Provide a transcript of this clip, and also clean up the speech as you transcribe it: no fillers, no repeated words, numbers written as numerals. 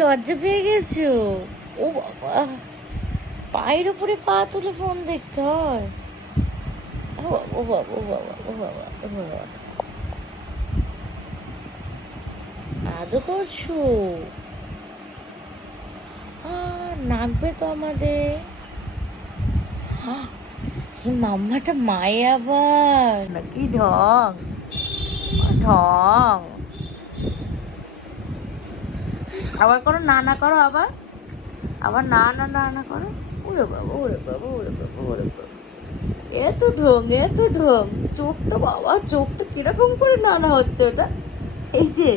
লজ্জা পেয়ে গেছো? ও বাবা, পায়ের উপরে পা তুলে ফোন দেখতে হয়? ও বাবা, ও বাবা, ও বাবা, ও বাবা, আদৌ করছো? নাকবে তো আমাদের। এই মাম্মাটা মায়ে আবার নাকি ঢং ঢং। আবার করো, না না করো, আবার আবার না না না না করো। ওরে বাবা, ওরে বাবা, ওরে বাবা, ওরে বাবা, এত ঢং, এত ঢং। চোখটা, বাবা চোখটা কিরকম করে না না হচ্ছে ওটা। এই যে